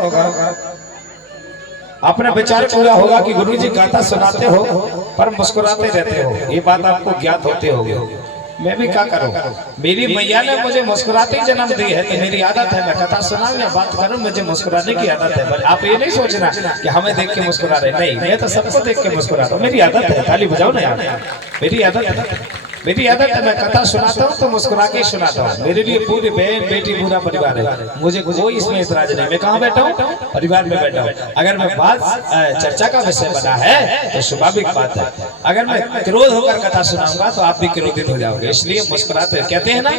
होगा, अपना विचार पूरा होगा कि गुरुजी गाथा सुनाते हो पर मुस्कुराते रहते हो, ये बात आपको ज्ञात होते होगी। मैं भी क्या करूं, मेरी मैया ने मुझे मुस्कुराते ही जन्म दी है, तो मेरी आदत है मैं कथा सुनाऊं या बात करूं, मुझे मुस्कुराने की आदत है। पर आप ये नहीं सोचना कि हमें देख के मुस्कुरा रहे, नहीं, मैं तो सबको देख के मुस्कुरा रहा हूं, मेरी आदत है। ताली बजाओ ना यार, मेरी आदत है, मेरी आदत है। मैं कथा सुनाता हूँ तो मुस्कुरा के सुनाता हूँ। मेरे लिए पूरी बहन बेटी पूरा परिवार है, मुझे कोई इसमें इतराज नहीं। मैं कहाँ बैठा हूँ, परिवार में बैठा हूँ। अगर मैं बात चर्चा का विषय बना है तो स्वाभाविक बात है, अगर मैं क्रोध होकर कथा सुनाऊंगा तो आप भी क्रोधित हो जाओगे, इसलिए मुस्कुराते। कहते हैं ना,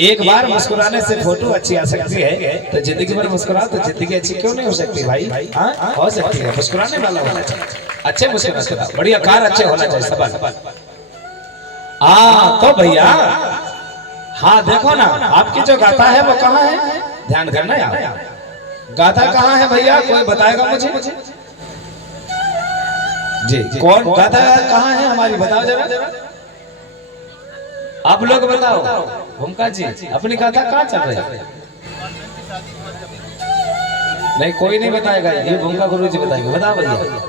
एक बार मुस्कुराने से फोटो अच्छी आ सकती है, तो जिंदगी भर मुस्कुराओ तो जिंदगी अच्छी क्यों नहीं हो सकती भाई? हाँ हो सकती है, मुस्कुराने वाला होना चाहिए, अच्छे मुस्कुरा, बढ़िया कार अच्छे होना चाहिए सब। तो भैया, हाँ देखो ना, आपकी जो गाथा है वो कहाँ है, ध्यान करना यार, गाथा कहाँ है भैया, कोई बताएगा मुझे? जी, कौन गाथा कहाँ है हमारी, बताओ जरा, आप लोग बताओ। भूमिका जी, अपनी गाथा कहाँ चल रही है? नहीं, कोई नहीं बताएगा, ये भूमिका गुरु जी बताएंगे। बताओ भैया।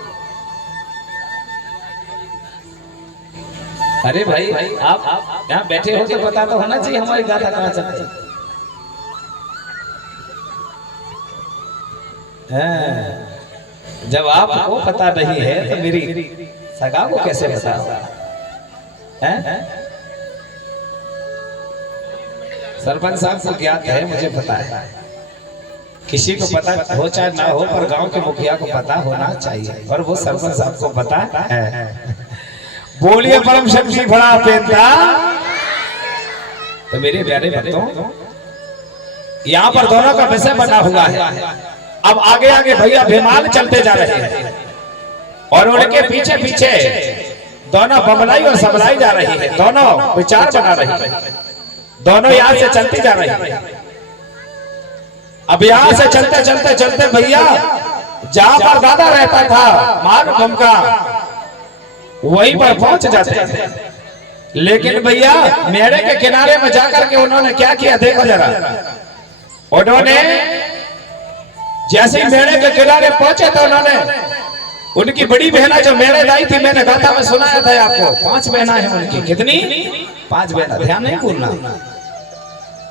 अरे भाई, आप यहाँ बैठे हो तो पता तो होना चाहिए हमारी गाथा कहाँ चलती है। जब आपको पता नहीं है तो मेरी सगा को कैसे पता है? सरपंच साहब को ज्ञात है, मुझे पता है, किसी को पता हो चाहे ना हो, पर गांव के मुखिया को पता होना चाहिए, और वो सरपंच साहब को पता है। बोलिए परम शक्ति बड़ा पेंता। तो मेरे प्यारे भक्तों, यहाँ पर दोनों का विषय बना हुआ है। अब आगे आगे भैया भीमाल चलते जा रहे हैं और उनके पीछे पीछे दोनों बमलाई और सबलाई जा रही है, दोनों विचार बना रही है, दोनों यहाँ से चलती जा रही है। अब यहाँ से चलते चलते चलते भैया जहां पर दादा रहता था मार भूमिका, वहीं पर पहुंच जाते थे। लेकिन भैया मेरे के किनारे में जाकर के उन्होंने क्या किया, देखो जरा, उन्होंने जैसे ही मेरे के किनारे पहुंचे तो उन्होंने उनकी बड़ी बहना जो मेरे दाई थी, मैंने गाथा में सुनाया था आपको, 5 बहना है उनकी। कितनी? 5 बहना, ध्यान नहीं भूलना।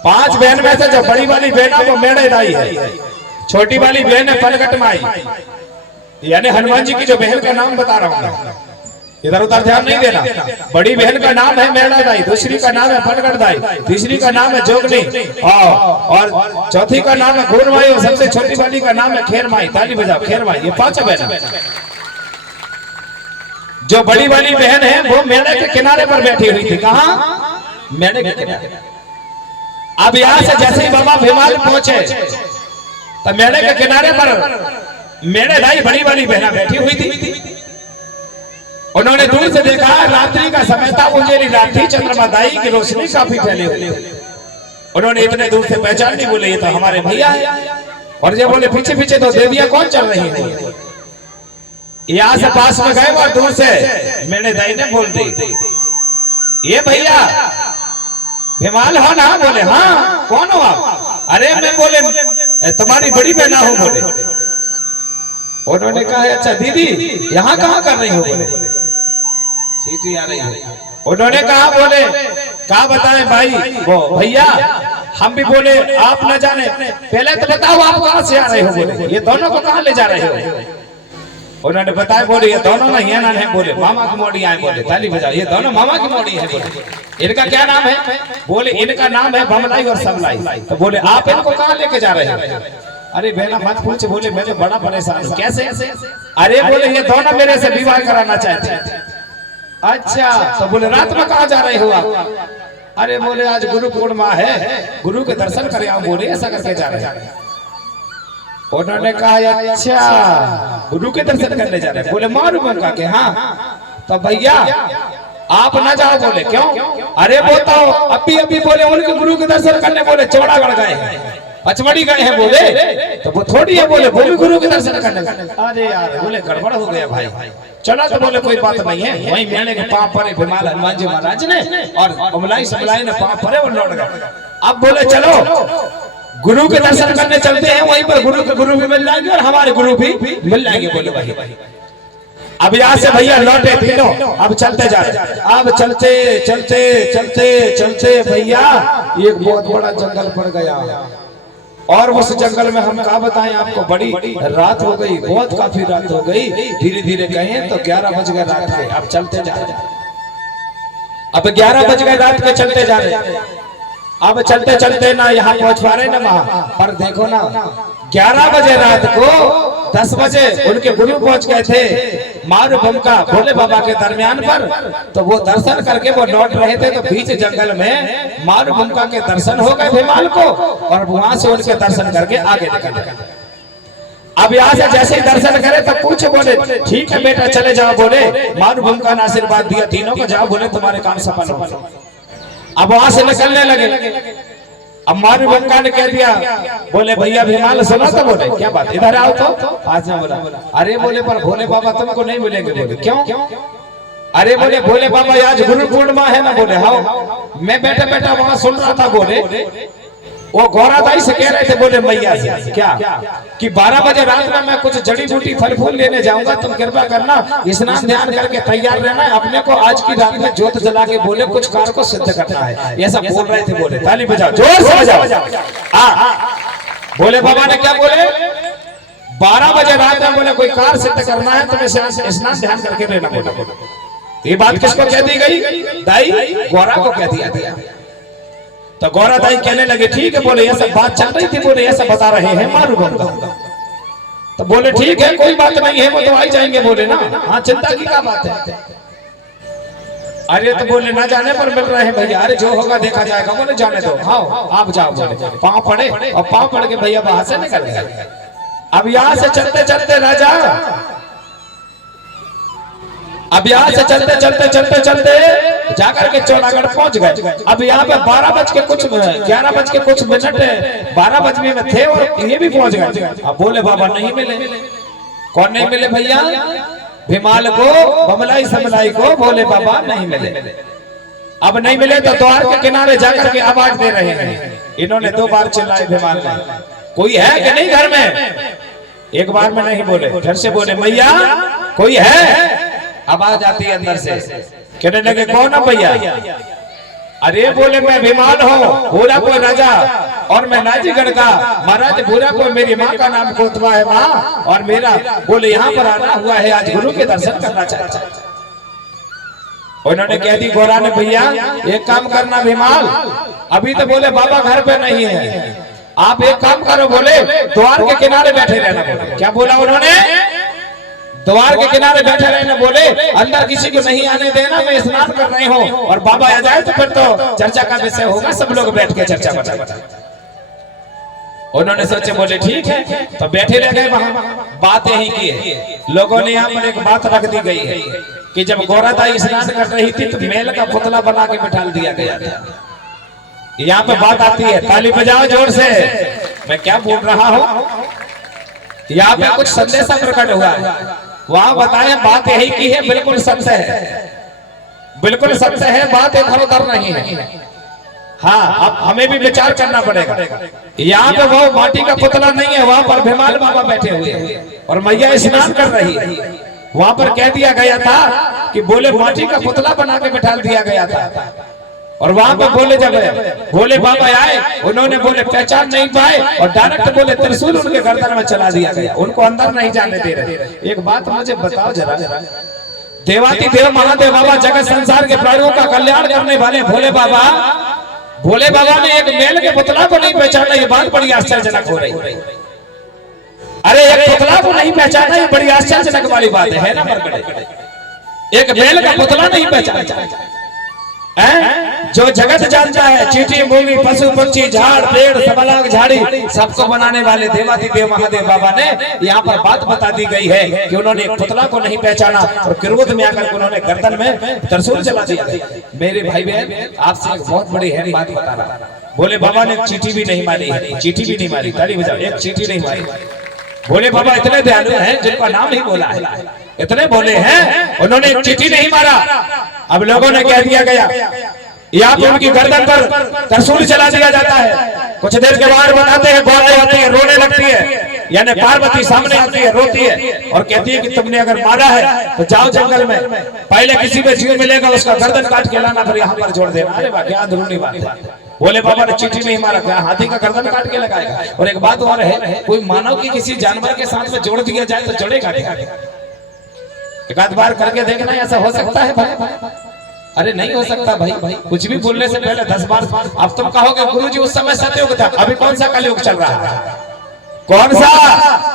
5 बहन में से जो बड़ी वाली बहना वो मेरे दाई है, छोटी वाली बहन है पलगट माई, यानी हनुमान जी की जो बहन का नाम बता रहा हूँ, इधर उधर ध्यान नहीं देना। बड़ी बहन का नाम है मेड़ा दाई, दूसरी का नाम है फटगड़ दाई, तीसरी का नाम है जोगनी, और चौथी का नाम है घूर माई, और सबसे छोटी वाली का नाम है खेर माई। ताली बजाओ, खेर माई। ये 5 बहन। जो बड़ी वाली बहन है वो मेड़े के किनारे पर बैठी हुई थी। कहाँ? मेड़े के किनारे। अब यहाँ से जैसे ही बाबा भीमाल पहुंचे तो मेड़े के किनारे पर मेड़े दाई बड़ी वाली बहना बैठी हुई थी। उन्होंने दूर से देखा, रात्रि का समय था, उजेली रात थी, चंद्रमा दाई की रोशनी काफी फैली हुई। उन्होंने इतने दूर से पहचान नहीं, बोले ये तो हमारे भैया है। और ये बोले पीछे पीछे तो देवियां कौन चल रही है। यहाँ से पास में गए और दूर से मेरे दाई ने बोल दी, ये भैया भीमाल हो ना? बोले हाँ। कौन हो आप? अरे मैं बोले तुम्हारी बड़ी बहना हूँ। बोले, उन्होंने कहा अच्छा दीदी यहाँ कहाँ कर रही हो? बोले सीटी आ रही है। उन्होंने कहा, बोले कहा बताएं भाई वो भैया, हम भी बोले आप न जाने, पहले तो बताओ आप कहाँ से आ रहे हो? बोले ये दोनों को कहाँ ले जा रहे हो? उन्होंने बताया, बोले ये दोनों नहीं है ना है, बोले मामा की मोड़ी आए। बोले ताली बजाओ, ये दोनों मामा की मोड़ी है। बोले इनका क्या नाम है? बोले इनका नाम है बमलाई और सबलाई। तो बोले आप इनको कहाँ लेके जा रहे हो? अरे बहना मत पूछे। बोले मैं तो बड़ा परेशान हूँ। कैसे? अरे बोले ये दोनों मेरे से विवाह कराना चाहते हैं। अच्छा, तो बोले रात में कहाँ जा रहे हो आप? अरे बोले आज गुरु पूर्णिमा है, गुरु के दर्शन करे आओ। बोले ऐसा करके जा रहे हैं। उन्होंने कहा अच्छा गुरु के दर्शन करने जा रहे हैं? बोले मालूम उनका के हाँ। तो भैया आप ना जाओ। बोले क्यों? अरे बताओ अभी अभी बोले उनके गुरु के दर्शन करने बोले चौड़ागढ़ गए, पचमढ़ी गए हैं। बोले तो वो थोड़ी है, बोले वो भी गुरु के दर्शन करने गए। अरे यार बोले गड़बड़ हो गया भाई। चला तो बोले कोई बात नहीं है। वहीं मेले के पांव परे भीमाल हनुमान जी महाराज ने और अमलाई समलाई ने पांव परे वो लौट गए। अब बोले चलो गुरु के दर्शन करने चलते हैं, वहीं पर गुरु भी मिल जाएंगे और हमारे गुरु भी मिल जाएंगे। बोले भाई अब यहाँ से भैया लौटे तीनों, अब चलते जा रहे, अब चलते चलते चलते चलते भैया एक बहुत बड़ा जंगल पड़ गया, और उस जंगल में हम क्या बताएं आपको, बड़ी रात हो गई, बहुत काफी रात हो गई, धीरे धीरे कहें तो 11 बज गए रात के। अब चलते जा रहे, अब 11 बज गए रात के, चलते जा रहे। अब चलते चलते ना यहाँ पहुंच पा रहे ना वहां पर, देखो ना 11 बजे रात को 10 बजे उनके गुरु पहुंच गए थे मारूबमका भोले बाबा के दरमियान पर। तो वो दर्शन करके वो लौट रहे थे, तो बीच जंगल में मारूबमका के दर्शन हो गए भीमाल को, और वहां से उनके दर्शन करके आगे निकल गए। अब यहाँ से जैसे ही दर्शन करे तो पूछे, बोले ठीक है बेटा चले जाओ। बोले मारूबमका ने आशीर्वाद दिया तीनों को, जाओ बोले तुम्हारे काम सफल हो। अब वहां से निकलने लगे। अब मारूबमका ने कह दिया, बोले भैया भीमाल सुना तो, बोले क्या बात, इधर आओ तो। आज में बोला, अरे बोले पर भोले बाबा तुमको नहीं मिलेंगे। बोले क्यों? अरे बोले भोले बाबा आज गुरु पूर्णिमा है ना। बोले हाँ, मैं बैठा बैठा वहां सुन रहा था। बोले वो गौरादाई से कह रहे थे, बोले मैया से क्या कि 12 बजे रात में मैं कुछ जड़ी बूटी फल फूल लेने जाऊंगा, तुम कृपा करना स्नान ध्यान करके तैयार रहना है, अपने को आज की रात में ज्योत जला के बोले कुछ कार्य को सिद्ध करना है, ऐसा बोल रहे थे। बोले ताली बजाओ, जोर से बजाओ। भोले बाबा ने क्या बोले, 12 बजे रात में बोले कोई कार्य सिद्ध करना है, तुम्हें स्नान ध्यान करके रहना। बोले ये बात किसको कह दी गई? दाई गौरा को कह दिया। तो गौरा दाई कहने लगे ठीक है। बोले ये सब बात चल रही थी, बोले ऐसा बता रहे हैं मारूबमका। तो बोले ठीक है कोई बात नहीं है, वो तो आई जाएंगे। बोले ना हाँ, चिंता की क्या बात है। अरे तो बोले ना जाने पर मिल रहे हैं भैया। अरे जो होगा देखा जाएगा। बोले जाने दो, हाँ आप जाओ। बोले पाँव पड़े, और पाँव पड़ के भैया बाहर से निकल गए। अब यहाँ से चलते चलते राजा, अब यहाँ से चलते चलते चलते चलते जाकर के चौरागढ़ पहुंच गए। अब यहाँ पे 11 बज के कुछ मिनट 12 बजने में थे, और ये भी पहुंच गए। अब बोले बाबा नहीं मिले। कौन नहीं मिले भैया? भीमाल को, बमलाई समलाई को भोले बाबा नहीं मिले। अब नहीं मिले तो द्वार के किनारे जाकर के आवाज दे रहे हैं। इन्होंने 2 बार चिल्लाए भीमाल ने, कोई है कि नहीं घर में? एक बार में नहीं बोले, फिर से बोले मैया कोई है? आवाज आती है अंदर से, कहने लगे कौन है भैया? अरे बोले मैं भीमाल हूँ, भूरापुर राजा, और मैं नाजीगढ़ का महाराज भूरापुर, मेरी माँ का नाम कोतवा है माँ, और मेरा बोले यहाँ पर आना हुआ है, आज गुरु के दर्शन करना चाहता है। उन्होंने कह दी गौरा ने, भैया एक काम करना भीमाल, अभी तो बोले बाबा घर पे नहीं है, आप एक काम करो, बोले द्वार के किनारे बैठे रहना। बोले क्या बोला उन्होंने? द्वार के किनारे बैठे रहना। बोले अंदर किसी को नहीं आने देना, मैं स्नान कर रही हूँ, और बाबा आ जाए तो फिर तो चर्चा का विषय होगा, सब लोग बैठ के चर्चा करेंगे। उन्होंने सोचे, बोले ठीक है। तो बैठे रह गए वहां, बात यही की है। लोगों ने यहाँ पर एक बात रख दी गई है कि जब गौरादाई स्नान कर रही थी तो मेल का पुतला बना के बिठा दिया गया था। यहाँ पे बात आती है, ताली बजाओ जोर से। मैं क्या बोल रहा हूँ, यहाँ पे कुछ संदेशा प्रकट हुआ है। वहां बताया बात यही की है, बिल्कुल सत्य है, बिल्कुल सत्य है, बात इधर उधर नहीं है। हाँ, अब हमें भी विचार करना पड़ेगा। यहाँ पे वो माटी का पुतला नहीं है, वहां पर भीमाल बाबा बैठे हुए हैं और मैया स्नान कर रही है। वहां पर कह दिया गया था कि बोले माटी का पुतला बना के बिठा दिया गया था, और वहां पर बोले जब भोले बाबा आए, उन्होंने बोले पहचान नहीं पाए, और डायरेक्ट बोले त्रिशूल उनके गर्दन में चला दिया गया, उनको अंदर नहीं जाने दे रहे। एक बात मुझे बताओ जरा, देवाती देव महादेव बाबा, जगत संसार के प्राणियों का कल्याण करने वाले भोले बाबा ने एक मेल के पुतला को नहीं पहचाना, ये बात बड़ी आश्चर्यजनक हो रही। अरे एक पुतला को नहीं पहचाना, ये बड़ी आश्चर्यजनक वाली बात है ना मरकड़े? एक मेल का पुतला नहीं पहचाना, जो जगत जानता है, चींटी मूंगी पशु पक्षी झाड़ पेड़ सबलाग झाड़ी सबको बनाने वाले देवाधिदेव महादेव बाबा ने यहाँ पर बात बता दी गई है कि उन्होंने एक पुतला को नहीं पहचाना, और क्रोध में आकर उन्होंने गर्दन में त्रिशूल चला दिया। मेरे भाई बहन, आपसे एक बहुत बड़ी है बात बता रहा। भोले बाबा ने चींटी भी नहीं मारी है, चींटी भी नहीं मारी, ताली बजाओ, एक चींटी नहीं मारी। भोले बाबा इतने दयालु हैं, जिनका नाम ही बोला है, इतने बोले हैं, उन्होंने एक चींटी नहीं मारा। अब लोगों ने कह दिया गया या तो उनकी गर्दन पर त्रिशूल चला दिया जाता है। कुछ देर के बाद बताते हैं गौराई आती है, रोने लगती है, यानी पार्वती सामने आती है, रोती है और कहती है कि तुमने अगर मारा है तो जाओ जंगल में, पहले किसी में जीव मिलेगा उसका गर्दन काट के लाना, फिर यहाँ पर जोड़ देना। अरे वाह, क्या अंदरूनी बात है। बोले बाबा ने चिट्ठी नहीं मारा, क्या हाथी का गर्दन काट के लगाएगा। और एक बात और है, कोई मानव की किसी जानवर के साथ में जोड़ दिया जाए तो जोड़ेगा क्या? एक आध बार करके देखना, ऐसा हो सकता है भाई? अरे नहीं हो सकता भाई। कुछ भी बोलने से पहले 10 बार। अब तुम कहोगे गुरुजी उस समय सतयुग था, अभी कौन सा कलयुग चल रहा है? कौन सा?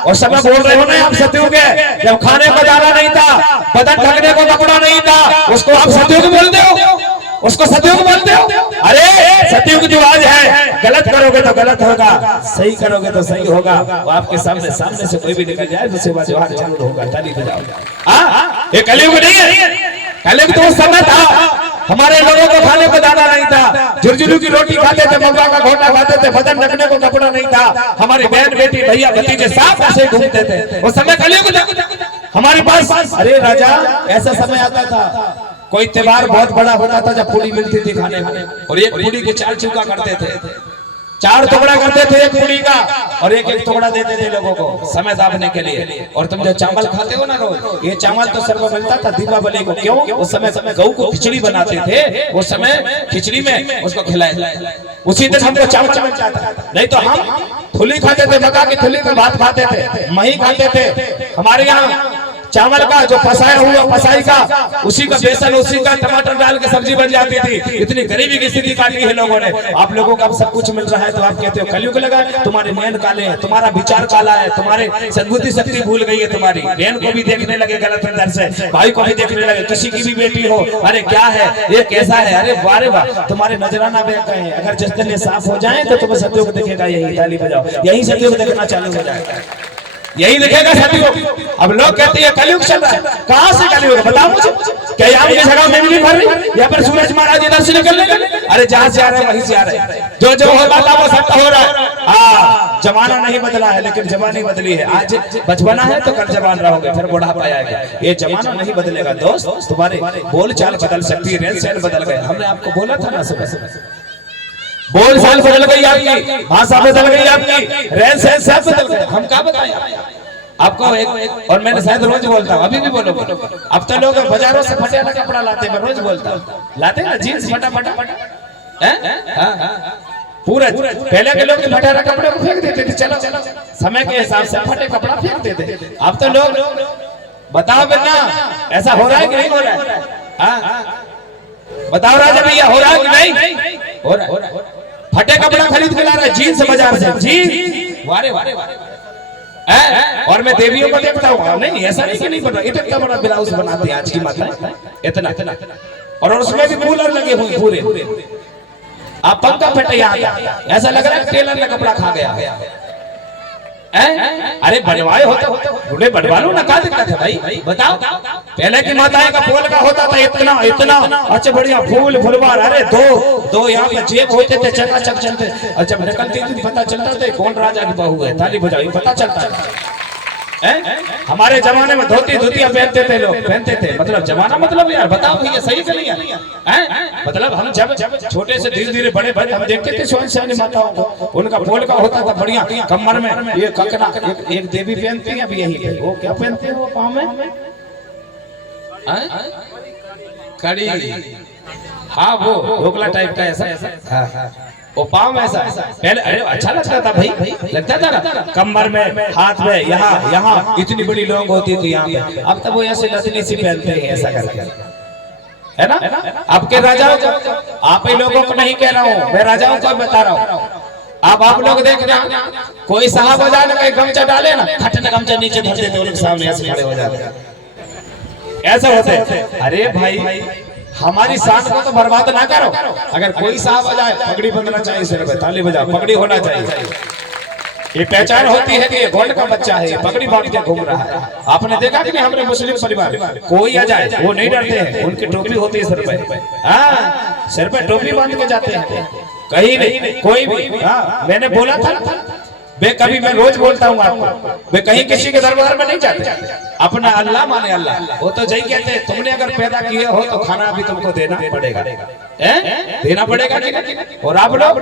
उस समय बोल रहे हो ना आप सतयुग है, जब खाने को दाना नहीं था, बदन ढकने को कपड़ा नहीं था, उसको आप सतयुग बोलते हो? उसको सतयुग बोलते हो? अरे सतयुग जो आज है, गलत करोगे तो गलत होगा, सही करोगे तो सही होगा। वो आपके सामने से कोई भी निकल जाए तो सेवा जोहार जरूर होगा, ताली बजाओ। ये कलयुग नहीं है। कलयुग तो उस समय था, हमारे लोगों को खाने को दाना नहीं था, झुरझुरू की रोटी खाते थे, मक्का का घोटा खाते थे, बदन ढकने को कपड़ा नहीं था, हमारी बहन बेटी भैया भतीजे साफ ऐसे घूमते थे। उस समय कलयुग था हमारे पास। अरे राजा, ऐसा समय आता था, कोई त्योहार बहुत बड़ा होता था जब पूरी मिलती थी खाने में, और एक पूरी के 4 चूका करते थे, 4 टुकड़ा करते थे एक पूरी का, और एक टुकड़ा देते थे लोगों को समय दाबने के लिए। और तुम जो चावल खाते हो ना रोज, ये चावल तो सर्व मिलता था दीपावली को। क्यों? उस समय गऊ को खिचड़ी बनाते थे, उस समय खिचड़ी में उसको खिलाए, उसी दिन हमको चावल मिलता था। नहीं तो हम थुली खाते थे, मक्का की थुली का भात खाते थे, मही खाते थे। हमारे यहाँ चावल का जो पसाया हुआ पसाई का, उसी का बेसन, उसी का टमाटर डाल के सब्जी बन जाती थी। इतनी गरीबी की स्थिति काटी है लोगों ने। आप लोगों को अब सब कुछ मिल रहा है तो आप कहते हो कलयुग लगा। तुम्हारे नयन काले हैं, तुम्हारा विचार काला है, तुम्हारे सद्बुद्धि शक्ति भूल गई है तुम्हारी। बहन को भी देखने लगे गलत नजर से, भाई को भी देखने लगे, किसी की भी बेटी हो, अरे क्या है ये, कैसा है, अरे वारे वाह, तुम्हारे नजराना बह गए हैं। अगर जिस दिन ये साफ हो जाए तो तुम्हें सतयुग दिखेगा। यही ताली बजाओ, यही सतयुग देखना चालू हो जाएगा, यही दिखेगा सतयुग। अब लोग कहते हैं कलयुग चल रहा है, कहां से कलयुग बताओ मुझे? क्या यहाँ की जगह में भी नहीं भर रही? यहाँ पर सूरज महाराज इधर से निकल रहे, अरे जहां से आ रहे हैं वहीं से आ रहे हैं। जो होता था वो सब हो रहा है। जमाना नहीं बदला है, लेकिन जवानी बदली है। आज बचपना है तो कल जवान रहोगे, फिर बुढ़ापा आएगा। ये जमाना नहीं बदलेगा दोस्त, तुम्हारे बोल चाल बदल सकती है, रहन सहन बदल गए। हमने आपको बोला था ना सुबह, बोल चाल बदल गई आपकी, भाषा बदल गई आपकी, रहन सहन सब बदल गए। हम क्या बताएं आपको? एक और मैंने शायद रोज बोलता हूँ, अभी भी बोलो। अब तो लोग बाजारों से फटे वाला कपड़ा लाते हैं, मैं रोज बोलता हूँ, लाते ना जीन्स फटा पूरा। पहले के लोग फटे वाला कपड़े को फेंक देते थे, चलो समय के हिसाब से फटे कपड़ा फेंक देते। अब तो लोग बताओ बेटा, ऐसा हो रहा है कि नहीं हो रहा है? बताओ राजा भैया, हो रहा है कि नहीं हो रहा है? फटे कपड़ा खरीद के ला रहा है जीन्स बाजार से, जीन्स वारे वारे और मैं देवियों को देखता हूँ, नहीं ऐसा नहीं कि नहीं बना, इतना बड़ा ब्लाउज बनाते हैं आज की माता, इतना, और उसमें भी कूलर लगे हुए पूरे। आप पंखा फटे यहाँ, ऐसा लग रहा है टेलर ने कपड़ा खा गया। अरे बनवाए होते बूढ़े बनवा लो ना, क्या दिक्कत है भाई? बताओ, पहले की माताएं का फूल का होता था इतना अच्छा बढ़िया फूल फुलवार, अरे दो यहाँ पे जेब होते थे, चकाचक चलते। और जब निकलती थी पता चलता था कौन राजा की बहू है, ताली बजाओ, पता चलता है। हमारे जमाने में धोतिया पहनते थे लोग, पहनते थे, मतलब जमाना, मतलब यार बताओ भैया सही से नहीं है? मतलब हम जब छोटे से धीरे धीरे बड़े बड़े हम देखते थे स्वयं सेवी माताओं को, उनका फूल का होता था बढ़िया, कमर में ये कंकना, एक देवी पहनती है अभी यही, वो क्या पहनते हैं वो पाँव में? कड़ी, हाँ वो ढोकला टाइप का ऐसा, वो पाँव ऐसा पहले, अरे अच्छा लगता था भाई, लगता था ना, कमर में, हाथ में, यहाँ इतनी बड़ी लौंग होती थी यहाँ पे। अब तो वो ऐसे लतनी सी पहनते हैं ऐसा करके, है ना? आपके राजाओं को, आप ही लोगों को नहीं कह रहा हूँ, मैं राजाओं को बता रहा हूँ। अब आप लोग देख रहे हैं, कोई साहब बाजार में गमछा डाले ना, खटन गमछा नीचे धर देते, उनके सामने ऐसे खड़े हो जाते, ऐसा होते। अरे भाई हमारी शान को तो बर्बाद ना करो। अगर कोई साहब आ जाए, पगड़ी बंधना चाहिए सिर पे, ताली बजाओ, पगड़ी होना चाहिए। ये पहचान होती है कि ये गोल्ड का बच्चा है, पगड़ी बांध के घूम रहा है। आपने देखा कि नहीं, हमारे मुस्लिम परिवार कोई आ जाए वो नहीं डरते हैं, उनकी टोपी होती है सिर पे, हाँ सिर पे टोपी बांध के जाते हैं, कहीं नहीं कोई भी। हाँ मैंने बोला था वे कभी मैं रोज बोलता हूँ आपको, वे कहीं किसी के दरबार में नहीं जाते, अपना अल्लाह माने अल्लाह। वो तो यही कहते हैं तुमने अगर पैदा किए हो तो खाना भी तुमको देना पड़ेगा, देना पड़ेगा कि नहीं। और आप लोग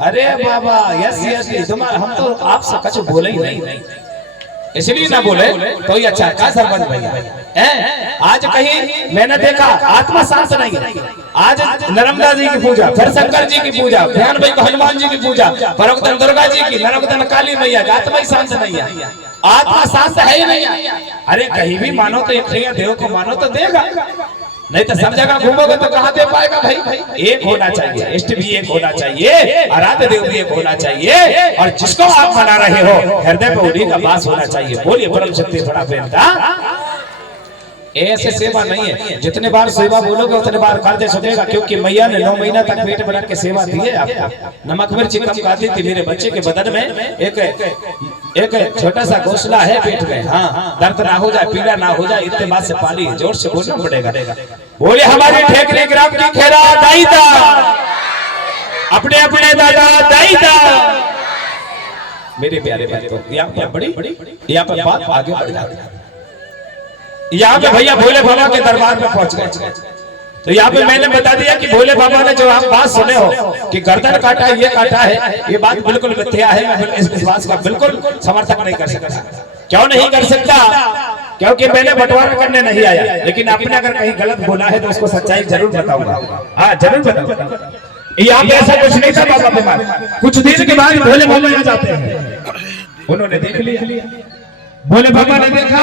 अरे बाबा यस यस हम तो आपसे कुछ बोले ही नहीं, इसलिए ना बोले तो ही अच्छा का सरपंच भैया। आज कहीं मैंने देखा आत्मा शांत नहीं है। आज नर्मदा जी की पूजा, फिर शंकर जी की पूजा, ध्यान भाई को हनुमान जी की पूजा, परवतन दुर्गा जी की, नर्मदन काली मैया की, आत्मा ही शांत नहीं है, आत्मा शांत है ही नहीं। अरे कहीं भी मानो तो एक देव को मानो तो देगा, नहीं तो सब जगह घूमोगे तो कहाँ दे पाएगा भाई। एक होना चाहिए, इष्ट भी एक होना चाहिए, आराध्य देव भी एक होना चाहिए, और जिसको आप मना रहे हो हृदय पर उन्हीं का वास होना चाहिए। बोलिए परम शक्ति बड़ा प्रेमदा। ऐसे सेवा नहीं है, जितने बार सेवा बोलोगे उतने बार कार्य सुनेगा, क्योंकि मैया ने 9 महीना तक पेट भर के सेवा दी है आपको। नमक मिर्ची कम खाती थी, मेरे बच्चे के बदन में एक छोटा सा घोंसला है पेट में, हाँ दर्द ना हो जाए, पीड़ा ना हो जाए, इतने बात से पाली जोर से बोलना पड़ेगा। बोले हमारे ठेकरे ग्राम की खेरा दाईदा, अपने अपने दादा दाईदा। मेरे प्यारे बच्चों यहाँ पर बात आगे बढ़ जाती है। यहाँ पे भैया भोले बाबा के दरबार में पहुंच गए, तो यहाँ पे मैंने बता दिया कि भोले बाबा ने जो आप बात सुने हो कि गर्दन काटा ये काटा है, ये बात बिल्कुल मिथ्या है। मैं इस विश्वास का बिल्कुल समर्थन नहीं कर सकता। क्यों नहीं कर सकता? क्योंकि मैंने बंटवारा करने नहीं आया, लेकिन आपने अगर कहीं गलत बोला है तो उसको सच्चाई जरूर बताऊंगा। हाँ जरूर बताऊंगा। यहाँ पे ऐसा कुछ नहीं था बाबा बीमार, कुछ दिन के बाद भोले बाबा आ जाते हैं। उन्होंने देख लिया, भोले बाबा ने देखा